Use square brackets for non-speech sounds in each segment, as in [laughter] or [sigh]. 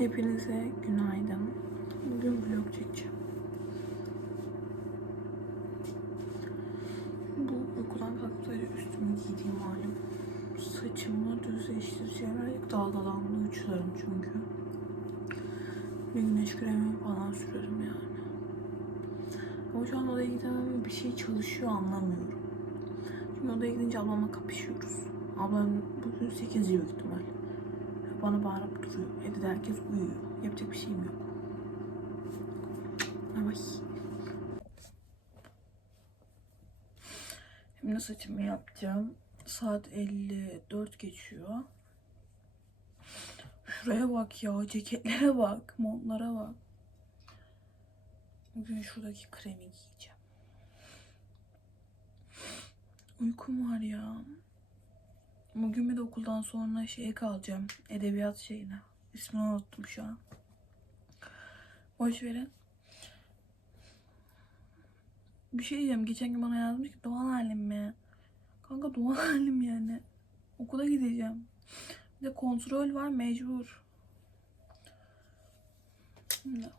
Hepinize günaydın. Bugün vlog çekeceğim. Bu kalkıp sadece üstümü giydiğim halim. Saçımı düzleştireceğim. Birazcık dalgalandı uçlarım çünkü. Bir güneş kremi falan sürerim yani. Ama şu an odaya ve bir şey çalışıyor anlamıyorum. Çünkü odaya gidince ablamla kapışıyoruz. Ablam bugün 8 büyük ihtimal. Bana bağırıp duruyor. Evde de herkes uyuyor. Yapacak bir şeyim yok. Ay. Şimdi saçımı yapacağım. Saat 54 geçiyor. Şuraya bak ya. Ceketlere bak. Montlara bak. Bugün şuradaki kremi giyeceğim. Uykum var ya. Bugün bir de okuldan sonra şeye kalacağım. Edebiyat şeyine. İsmini unuttum şu an. Boş verin. Bir şey diyeceğim. Geçen gün bana yazmış ki doğal halim mi? Kanka doğal [laughs] halim yani. Okula gideceğim. Bir de kontrol var mecbur. Şimdi.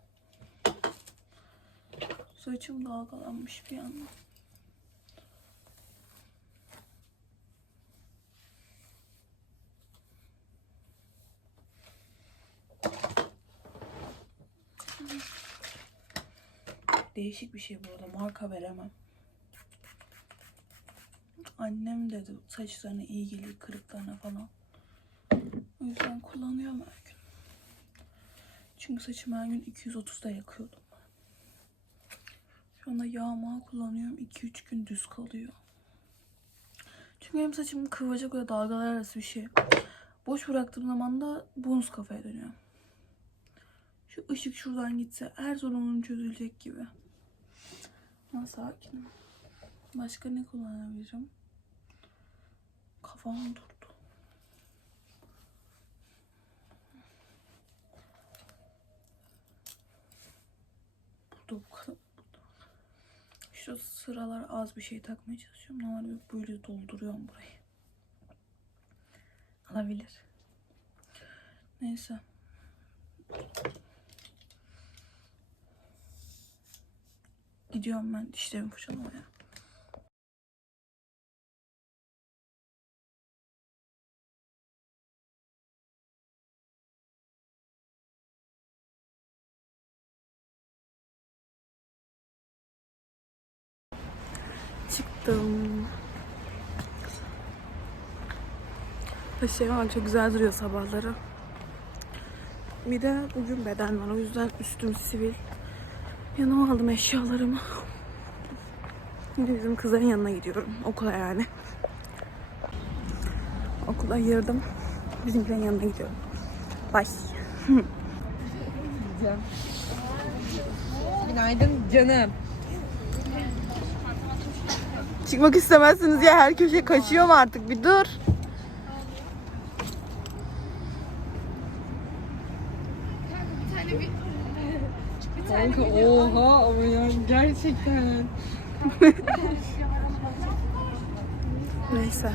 Saçım dalgalanmış bir anda. Değişik bir şey bu arada. Marka veremem. Annem dedi saçlarına iyi geliyor kırıklarına falan. O yüzden kullanıyorum her gün. Çünkü saçımı her gün 230'da yakıyordum. Şu anda yağma kullanıyorum. 2-3 gün düz kalıyor. Çünkü benim saçım kıvırcık ve dalgalar arası bir şey. Boş bıraktığım zaman da bonus kafaya dönüyorum. Şu ışık şuradan gitse her sorunum çözülecek gibi. Ben sakinim. Başka ne kullanabilirim? Kafam durdu. Burada bu kadar. Şu sıralar az bir şey takmaya çalışıyorum. Normalde böyle dolduruyorum burayı. Alabilir. Neyse. Gidiyorum ben dişlerimi fırçalamaya. Çıktım. Taşıya bak çok güzel duruyor sabahları. Bir de bugün beden var o yüzden üstüm sivil. Yanıma aldım eşyalarımı. Şimdi bizim kızların yanına gidiyorum. Okula yani. Okula ayırdım. Bizimkilerin yanına gidiyorum. Bye. Günaydın canım. Çıkmak istemezsiniz ya her köşe kaçıyorum artık bir dur. Kanka oha ama yani gerçekten. [laughs] Neyse.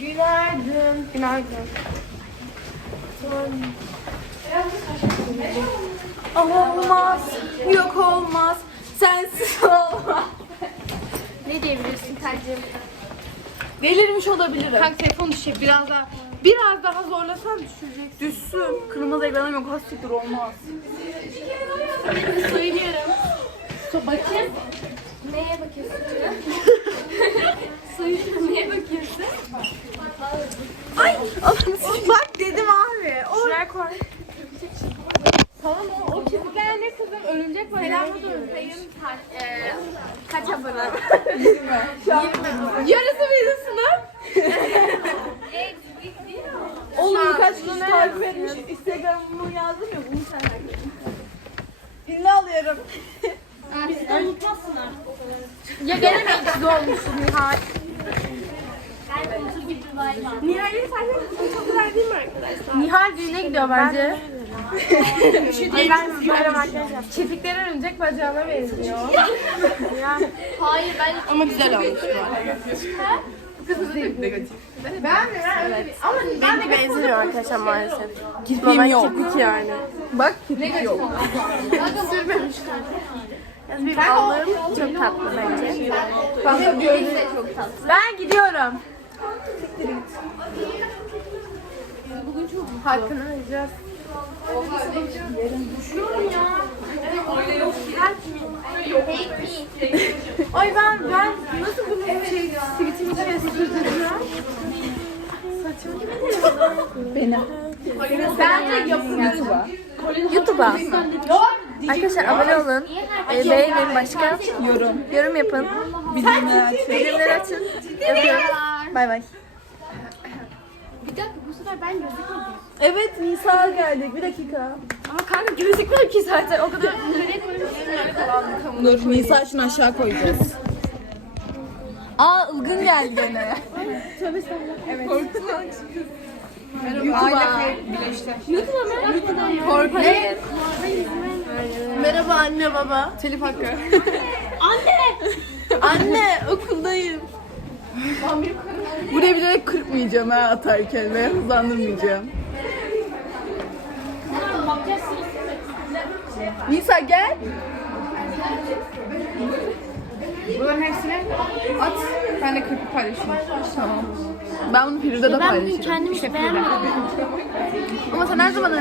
Günaydın. Günaydın. Olmaz, yok olmaz, sensiz [laughs] olmaz. Ne diyebilirsin Tercim? Delirmiş olabilirim. Kanka telefon düşecek biraz daha. Biraz daha zorlasan düşecek. Düşsün. Kırmızı ekranım yok. Hastiktir olmaz. Söylüyorum. So, bakayım. Neye bakıyorsun? [laughs] Söylüyorum. Neye bakıyorsun? Ay, bak dedim abi. O... Şuraya koy. Tamam o, o ne kızım? Örümcek var. Selam olsun sayın ta- e, [laughs] kaç abone? 20. 20. Yarısı bizim sınıf. Oğlum kaç kişi takip etmiş. Instagram'ımı yazdım ya. Bunu sen takip Ünlü alıyorum. Ya gene mi olmuşsun Nihal? Nihal'in sayfasında çok güzel değil mi arkadaşlar? Nihal düğüne gidiyor bence. Ay ben böyle makyaj yap. Kirpikleri örümcek bacağına benziyor. Hayır ben Ama güzel olmuş ben evet. Ama ben de benzemiyor arkadaşlar maalesef. Kirpiğim yok. Kirpik yani. Bak kirpik yok. Sürmemiş Yani bir Allah'ım çok tatlı bence. Kanka gözü Ben gidiyorum. Hakkını vereceğiz. Ay ben ben nasıl bunu şey sivitimi kestireceğim? Saçımı beni. Bence yapın. YouTube'a. Arkadaşlar abone olun. Ee, beğenin başka. Yorum. Yorum yapın. Bildirimleri aç. Bildirimleri açın. Bay bay. Bir dakika bu sefer ben gözükmedim. Evet Nisa geldik. Bir dakika. Ama kanka gözükmüyor ki zaten o kadar. [laughs] Dur Nisa şunu aşağı koyacağız. Aa ılgın geldi gene. Korkmayın. Merhaba anne baba. Telif hakkı. Anne [laughs] okuldayım. Buraya bilerek kırpmayacağım ha atarken ve hızlandırmayacağım. Nisa gel. Bunların hepsini at. Ben de kırpıp paylaşayım. Tamam. Ben bunu Firuze de Ben bugün paylaşırım. kendimi hiç beğenmedim. Ama sen her zaman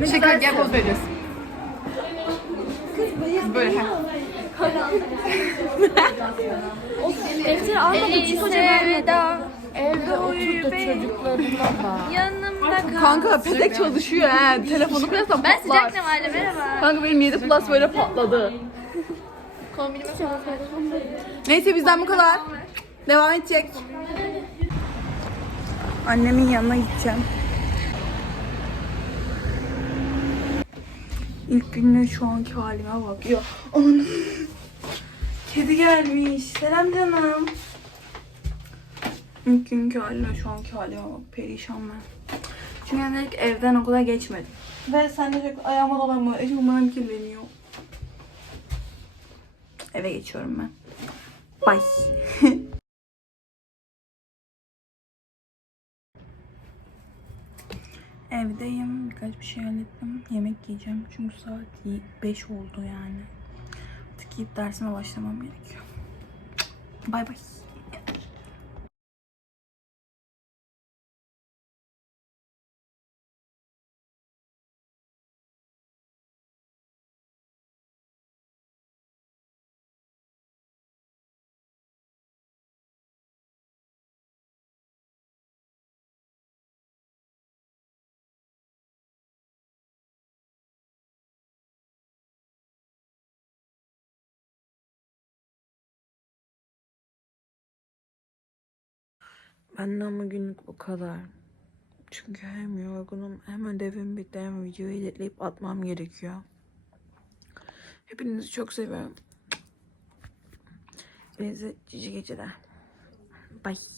ne Şaka gel poz vereceğiz. Böyle ha. Defteri almadım çünkü hoca vermedi. Evde uyuyor çocuklarına bak. Yanımda kal. Kanka pedek çalışıyor ha. Telefonu Ben patlar. sıcak ne mahalle merhaba. Kanka benim 7 plus böyle patladı. Kombinime Neyse bizden bu kadar. Devam edecek. Annemin yanına gideceğim. İlk günün şu anki halime bak. Ya anam. Kedi gelmiş. Selam canım. İlk günkü halime şu anki halime bak. Perişan ben. Çünkü ben direkt evden okula geçmedim. Ve sen de çok ayağıma dolanma. Eşofmanım kirleniyor. Eve geçiyorum ben. Bye. [laughs] Evdeyim. Birkaç bir şey hallettim. Yemek yiyeceğim. Çünkü saat 5 oldu yani. Yiyip dersime başlamam gerekiyor. Bay bay. Ben de ama günlük bu kadar. Çünkü hem yorgunum hem ödevim bitti hem videoyu editleyip atmam gerekiyor. Hepinizi çok seviyorum. Hepinize cici geceler. Bye.